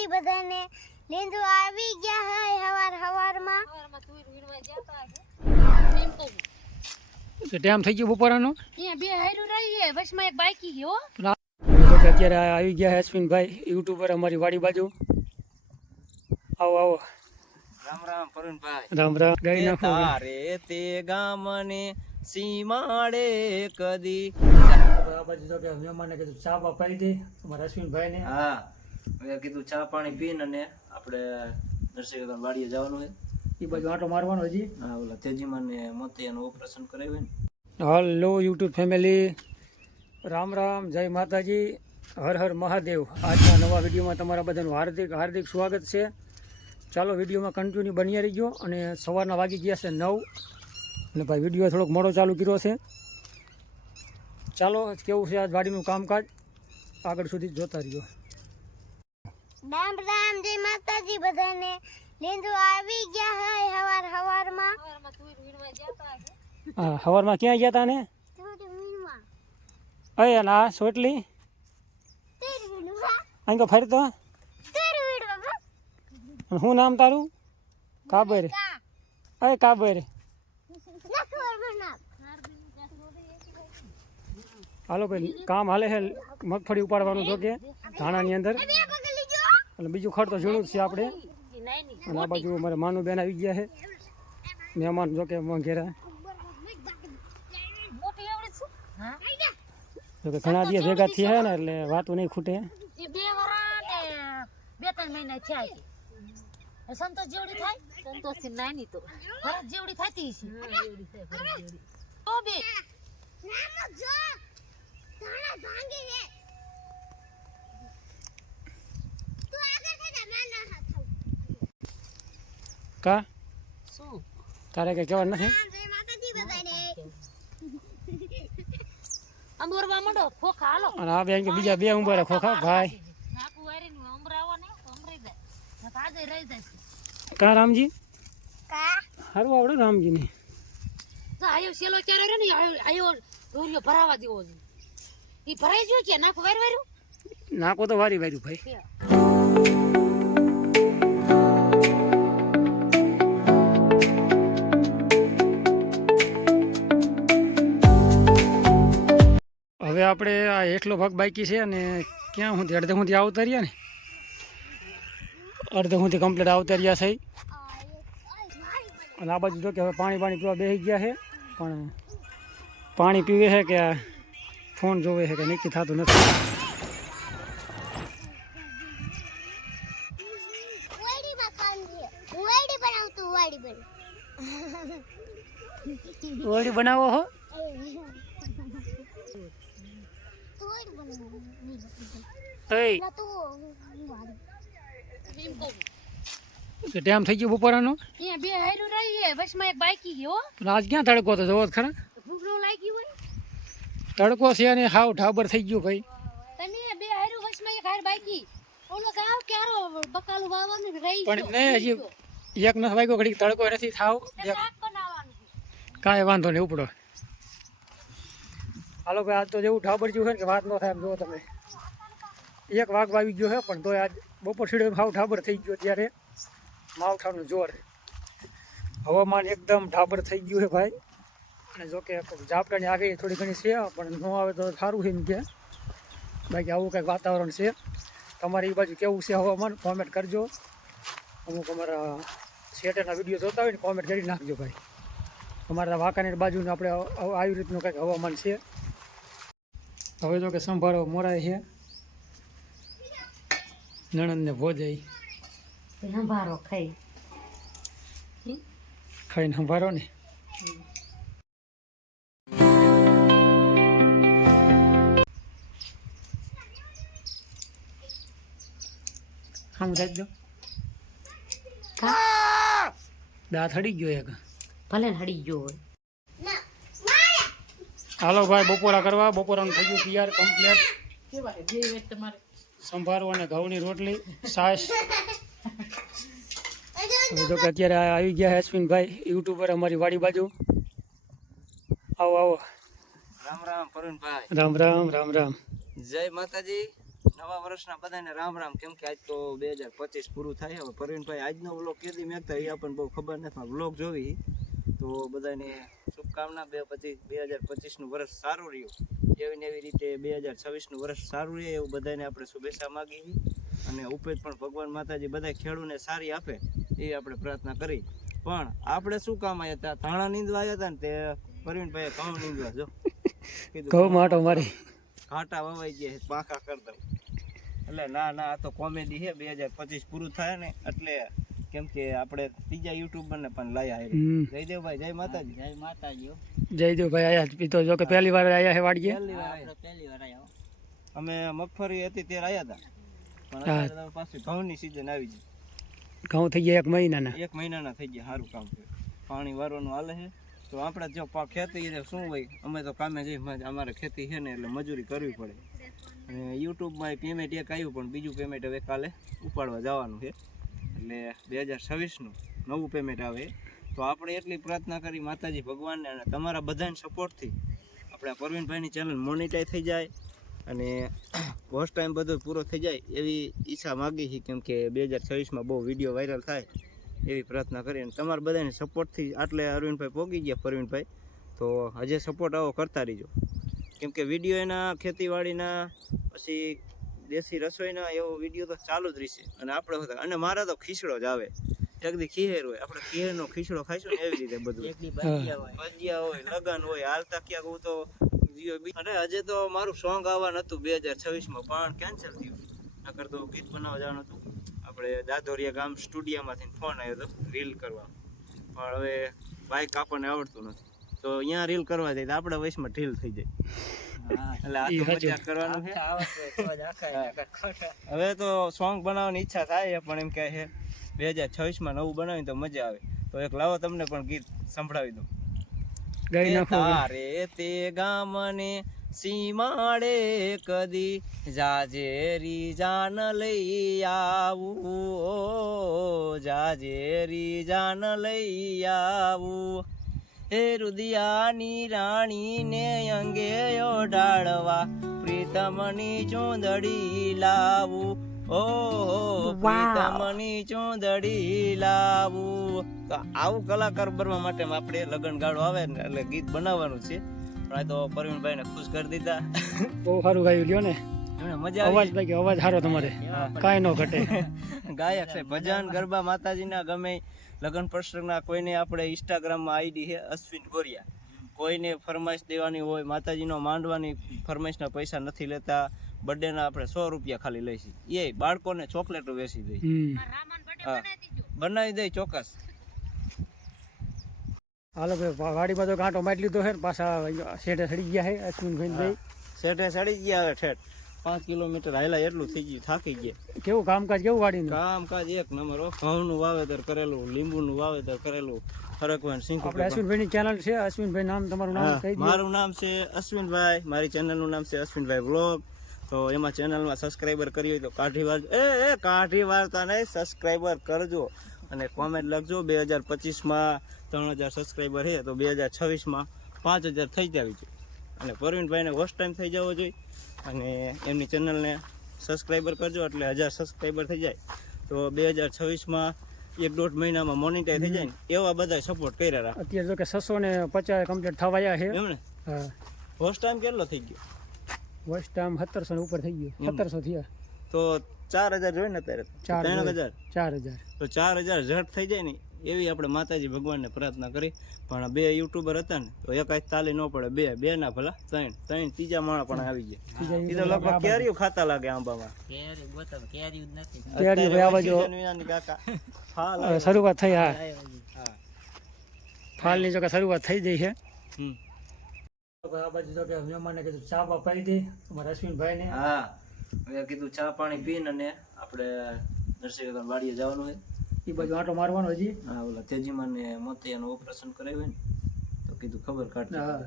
માતાજી બધાને લીંદુ આવી ગયા હે હવારમાં તો ટાઈમ થઈ ગયો બપોરાનો એ બે હારું રહી હે બસમાં એક બાકી હે હો અત્યારે આવી ગયા અશ્વિનભાઈ યુટ્યુબર અમારી વાડી બાજુ આવો આવો રામ રામ પરુણભાઈ રામ રામ ગાઈ નાખો તારે તે ગામને સીમાડે કદી આ બાજુ તો કે મહેમાનને કીધું ચા બા પાઈ દે અમારા અશ્વિનભાઈ ને હા મેં કીધું ચા પાણી પીને અને આપણે નરસિંહ વાડીએ જવાનું છે એ બાજુ આંટો મારવાનો હજી હા ઓલા તેજીમાં ને મોતિયાનું ઓપરેશન કરાવ્યું ને hello YouTube family Ram Ram જય માતાજી હર હર મહાદેવ આજના નવા વિડીયોમાં તમારા બધાનું હાર્દિક હાર્દિક સ્વાગત છે ચાલો વિડીયોમાં કન્ટિન્યુ બન્યા રહી ગયો અને સવારના વાગી ગયા છે 9 અને ભાઈ વિડીયો થોડોક મોડો ચાલુ કર્યો છે ચાલો કેવું છે આજ વાડીનું કામકાજ આગળ સુધી જોતા રહ્યો રામ રામ જય માતાજી બધાને લીંદુ આવી ગયા હે હવારમાં હા સવારમાં ક્યાં ગયા હતા ને અય ના સોટલી અહીં ફરતો શું નામ તારું કાબર અય કાબર હાલો ભાઈ કામ હાલે છે મગફળી ઉપાડવાનું તો કે ધાણાની અંદર અને બીજું ખડ તો ઝીણું જ છે આપણે અને આ બાજુ અમારે માનું બેન આવી ગયા છે મહેમાન જો કે ઘેરા જોકે ઘણા દિવસ ભેગા થયા ને એટલે વાતો નહીં ખૂટે એ બે વરા ને 2-3 મહિના થયા છે સંતોષ જેવડી થાય સંતોષ થી નાની તો ભરત જેવડી થતી છે એવડી છે ભરત જેવડી ઓ બે નાનો જો ધાણા ભાંગી હે તું આગળ થઈ જા ના ના થાવ કા શું તારે કઈ કહેવાનું નથી જય માતાજી બધાને અંબોરવા મંડો ખોખા હાલો અને આ બેન કે બીજા બે ઉંબરે ખોખા ભાઈ નાકુ વારી નું અંબરાવો ને તો અંબરી જાય કાજે રહી જાય કા રામજી કા સારું આવડે રામજી ને તો આયો સેલો ચારે રે ને આયો દોરિયો ભરાવા દેવો છે ઈ ભરાઈ ગયો કે નાકુ વારી વાર્યું નાકો તો વારી વાર્યું ભાઈ હવે આપણે આ એટલો ભાગ બાકી છે અને ક્યાં સુધી અડધે સુધી આવતા રહ્યા ને અડધે સુધી કમ્પ્લીટ આવતા રહ્યા છે અને આ બાજુ જો કે હવે પાણી પીવા બેસી ગયા છે પણ પાણી પીવે છે કે ફોન જોવે છે કે નક્કી થતું નથી વાડી માં કામ છે વાડી બનાવતું વાડી બન ઓડી બનાવો હો એય ટાઈમ થઈ ગયો બપોરાનો એ બે હારું રહી હે બસમાં એક બાકી હે હો આજ ક્યાં તડકો તો જોવો ખરા ભૂખનો લાગી હોય તડકો છે અને હાવ ઠાબર થઈ ગયો ભાઈ તમે બે હારું બસમાં એક હાર બાકી ઓલો સાવ ક્યારો બકાલું વાવવાનું રહી પણ નહીં હજી એક ન વાગ્યો ઘડી તડકો નથી થાવ શાક બનાવવાનું કાંઈ વાંધો નહીં ઉપડો હાલો ભાઈ આજ તો જેવું ઠાબર જેવું છે ને કે વાત ન થાય એમ જુઓ તમે એક વાઘ વાવી ગયો છે પણ તોય આજ બપોર છેડે હાવ ઠાબર થઈ ગયો ત્યારે માવઠાનું જોર હવામાન એકદમ ઠાબર થઈ ગયું છે ભાઈ અને જોકે ઝાપટાની આગળ થોડી ઘણી છે પણ ન આવે તો સારું છે એમ કે બાકી આવું કંઈક વાતાવરણ છે તમારે એ બાજુ કેવું છે હવામાન કોમેન્ટ કરજો અમુક અમારા શેટરના વિડીયો જોતા હોય ને કોમેન્ટ કરી નાખજો ભાઈ અમારા વાંકાનેર બાજુનું આપણે આવી રીતનું કંઈક હવામાન છે હવે જો કે સંભાળો મોરાય છે નણંદને ભોજાઈ સંભારો ખાઈ ખાઈને સંભાળો ને આમ રાખજો દાંત હડી ગયો એક ભલે હડી ગયો હોય હાલો ભાઈ બપોરા કરવા બપોરાનું થઈ ગયું તૈયાર કમ્પ્લીટ કેવા બે વેટ તમારે સંભારો અને ઘઉંની રોટલી છાશ જો કે અત્યારે આવી ગયા અશ્વિનભાઈ યુટ્યુબર અમારી વાડી બાજુ આવો આવો રામ રામ પરુણભાઈ રામ રામ રામ રામ જય માતાજી નવા વર્ષના બધાને રામ રામ. કેમ કે આજ તો 2025 પૂરું થાય. હવે પરવીનભાઈ આજનો વ્લોગ કેદી મેકતા એ આપણને બહુ ખબર નથી. વ્લોગ જોવી તો બધાને શુભકામના. 2025 નું વર્ષ સારું રહ્યું. એવી ને એવી રીતે 2026 નું વર્ષ સારું રહે એવું બધાને આપણે શુભેચ્છા માગી. અને ઉપેજ પણ ભગવાન માતાજી બધા ખેડૂને સારી આપે એ આપણે પ્રાર્થના કરી. પણ આપણે શું કામ આવ્યા હતા? ધાણા નીંદવા આવ્યા હતા ને તે પરવીનભાઈ ઘઉં નીંદવા જો ઘઉં માટો મારી ઘાટા વવાઈ ગયા, પાંખા કરી દઉં. એટલે ના આ તો કોમેડી છે. 2025 પૂરું થાય ને એટલે કેમ કે આપણે ત્રીજા યુટ્યુબર ને પણ લાયા. જયદેવભાઈ જય માતાજી. જય માતાજી. જયદેવભાઈ આયા પીતો જો કે પહેલી વાર આયા છે વાડીએ. પહેલી વાર આવ્યા. અમે મગફળી હતી ત્યારે આવ્યા હતા, પણ અત્યારે પાછી ઘઉંની સિઝન આવી ગઈ. ઘઉં થઈ ગયા 1 મહિનાના. 1 મહિનાના થઈ ગયા. સારું કામ છે. પાણી વારવાનું હાલે છે. તો આપણે જો ખેતી શું હોય, અમે તો કામે જઈ, અમારે ખેતી છે ને એટલે મજૂરી કરવી પડે. અને યુટ્યુબમાં પેમેન્ટ એક આવ્યું, પણ બીજું પેમેન્ટ હવે કાલે ઉપાડવા જવાનું છે. એટલે 2026નું નવું પેમેન્ટ આવે. તો આપણે એટલી પ્રાર્થના કરી માતાજી ભગવાનને અને તમારા બધાના સપોર્ટથી આપણે પરવીનભાઈની ચેનલ મોનિટાઈઝ થઈ જાય અને વોચ ટાઈમ બધો પૂરો થઈ જાય એવી ઈચ્છા માગી છે. કેમ કે 2026માં બહુ વિડીયો વાયરલ થાય એવી પ્રાર્થના કરી. અને તમારા બધાની સપોર્ટથી આટલે અરવિંદભાઈ પહોંચી ગયા પરવીનભાઈ. તો હજે સપોર્ટ આવો કરતા રહીજો. કેમ કે વિડીયો એના ખેતીવાડીના પછી દેશી રસોઈના એવો વિડીયો તો ચાલુ જ રહેશે. અને આપણે અને મારા તો ખીચડો જ આવે. એકદી ખીહેર હોય, આપણે ખીહેરનો ખીચડો ખાઈશું ને એવી રીતે બધું. ભજીયા હોય, લગન હોય, હાલતા ક્યાંક હું તો અરે હજે તો મારું સોંગ આવવાનું હતું 2026માં, પણ કેન્સલ થયું. નકર તો ગીત બનાવવા જવાનું હતું. આપણે દાદોરિયા ગામ સ્ટુડિયોમાંથી ફોન આવ્યો હતો રીલ કરવા, પણ હવે બાઇક આપણને આવડતું નથી. તો અહીંયા રીલ કરવા જાય તો આપણે વયસમાં ઢીલ થઈ જાય. એટલે આ તો મજાક કરવાનું છે. હવે તો સોંગ બનાવવાની ઈચ્છા થાય, પણ એમ કહે છે 2026માં નવું બનાવીને તો મજા આવે. તો એક લાવો તમને પણ ગીત સંભળાવી દઉં. તારે તે ગામને સીમાડે કદી જાજેરી જાન લઈ આવું, જાજેરી જાન લઈ આવું. હે રુદિયાની રાણીને અંગે ઓઢાડવા પ્રીતમની ચૂંદડી લાવું. ઓ પ્રીતમની ચૂંદડી લાવું. તો આવું કલાકાર બનવા માટે આપણે લગન ગાળો આવે ને એટલે ગીત બનાવવાનું છે. પણ તો પરવીનભાઈને ખુશ કરી દીધા. બહુ સારું ગાયું લ્યો ને. મજા અવાજ ભાઈ અવાજ સારો તમારે કાંઈ ન ઘટે. ગાયક છે. ભજન ગરબા માતાજીના ગમે લગન પ્રસંગના કોઈને આપણે ઇન્સ્ટાગ્રામમાં આઈડી છે અશ્વિન ગોરિયા. કોઈને ફરમાઈશ દેવાની હોય, માતાજીનો માંડવાની ફરમાઈશના પૈસા નથી લેતા. બર્થડેના આપણે 100 રૂપિયા ખાલી લઈશી. એ બાળકોને ચોકલેટો વેચી દઈ. હા બનાવી દઈ ચોક્કસ. હાલો ભાઈ વાડીમાં તો કાંટો મારી લીધો છે ને પાછા શેઠે સડી ગયા છે અશ્વિનભાઈ. શેઠે સડી ગયા હવે ઠેઠ 5 કિલોમીટર હાલ્યા એટલું થઈ ગયું, થાકી ગયા. કેવું કામકાજ કેવું વાડીનું? કામકાજ એક નંબર. ઘઉંનું વાવેતર કરેલું, લીંબુનું વાવેતર કરેલું, ફરકવાન સિંગ. આપણે અશ્વિનભાઈની ચેનલ છે. અશ્વિનભાઈ નામ તમારું નામ કહી દો. મારું નામ છે અશ્વિનભાઈ, મારી ચેનલનું નામ છે અશ્વિનભાઈ વ્લોગ. તો એમાં ચેનલમાં સબસ્ક્રાઈબર કરી હોય તો કાઢી વાર કાઢી વારતા નહીં, સબસ્ક્રાઈબર કરજો અને કોમેન્ટ લખજો. 2025માં 3000 સબસ્ક્રાઈબર છે તો 2026માં 5000 થઈ જવી જોઈએ. અને પરવીનભાઈને વોચ ટાઈમ થઈ જવો જોઈએ. અને એમની ચેનલને સબસ્ક્રાઈબર કરજો એટલે 1000 સબસ્ક્રાઈબર થઈ જાય. તો 2026માં 1-1.5 મહિનામાં મોનિટાઈઝ થઈ જાય ને એવા બધા સપોર્ટ કર્યા રાખે. અત્યારે તો કે 650 કમ્પ્લીટ થવા આવ્યા છે એમ ને? હા. વોચ ટાઈમ કેટલો થઈ ગયો? વોચ ટાઈમ 1700 ઉપર થઈ ગયો. 1700 થયા તો 4000 જોઈએ ને અત્યારે? 3000. 4000. તો 4000 ઝટ થઈ જાય ને એવી આપણે માતાજી ભગવાનને પ્રાર્થના કરી. પણ 2 યુટ્યુબર હતા ને તો એક જ તાલી ન પડે, 2 ના ભલા 3 ત્રીજા માણા પણ આવી ગયા. એ તો લગભગ કેરીઓ ખાતા લાગે આંબામાં. શરૂઆત થઈ. હા ફાલની જો કે શરૂઆત થઈ ગઈ છે. આ બાજુ જો કે મહેમાને કીધું ચા બા પાઈ દે અમારા અશ્વિનભાઈને. હા હવે કીધું ચા પાણી પીને અને આપણે નરસિંહ વાડીએ જવાનું છે. એ બાજુ આંટો મારવાનો હજી. હા ઓલા તેજીમાન ને મોતિયાનું ઓપરેશન કરાવ્યું ને તો કીધું ખબર કાઢ. હા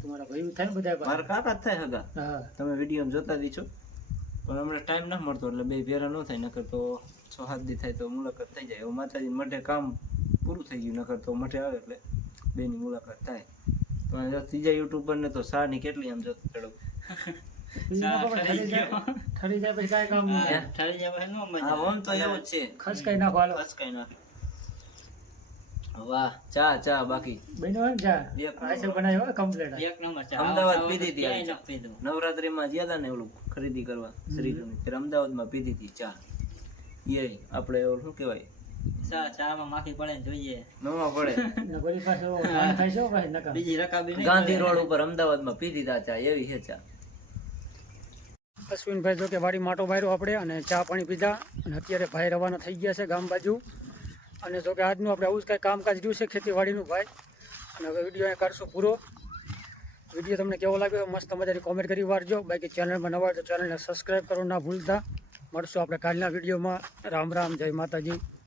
તમારા ભાઈ થાય બધા. મારા કાકા જ થાય હગા. હા તમે વિડીયો જોતા દીધો પણ હમણાં ટાઈમ ના મળતો એટલે બે ભેરા ન થાય. નકર તો 6-7 દી થાય તો મુલાકાત થઈ જાય. માતાજી મઠે કામ પૂરું થઈ ગયું, નકર તો મઠે આવે એટલે બેની મુલાકાત થાય. પણ ત્રીજા યુટ્યુબર ને તો શાહ ની કેટલી આમ જોતો ચડો ઠરી જાય પછી કાંઈ કામ નહીં. હા ઓમ તો એવું જ છે. ખસકાઈ નાખો હાલો. ખસકાઈ નાખે. વાહ ચા ચા બાકી બન્યો હોય ને ચા એક આઈસ્ક્રીમ બનાવ્યો હોય કમ્પ્લીટ. અમદાવાદ પીધી હતી આજે. નવરાત્રીમાં ગયા હતા ને ઓલું ખરીદી કરવા શ્રીજુની ત્યારે અમદાવાદમાં પીધી હતી ચા. એ આપણે ઓલું શું કહેવાય નવા પડે નગરી પાસે એવો વાન થાય છે હો ભાઈ નકા. ગાંધી રોડ ઉપર અમદાવાદમાં પીધી તા ચા એવી છે ચા. અશ્વિનભાઈ જો કે વાડી માટો માર્યો આપણે અને ચા પાણી પીધા અને અત્યારે ભાઈ રવાના થઈ ગયા છે ગામ બાજુ. અને જો કે આજનું આપણે આવું જ કાંઈ કામકાજ રહ્યું છે ખેતીવાડીનું ભાઈ. અને હવે વિડીયો અહીં કરશું પૂરો. વિડીયો તમને કેવો લાગ્યો મસ્ત મજાની કોમેન્ટ કરી વારજો. બાકી ચેનલમાં નવા હોય તો ચેનલને સબસ્ક્રાઈબ કરો ના ભૂલતા. મળશું આપણે કાલના વિડીયોમાં. રામ રામ, જય માતાજી.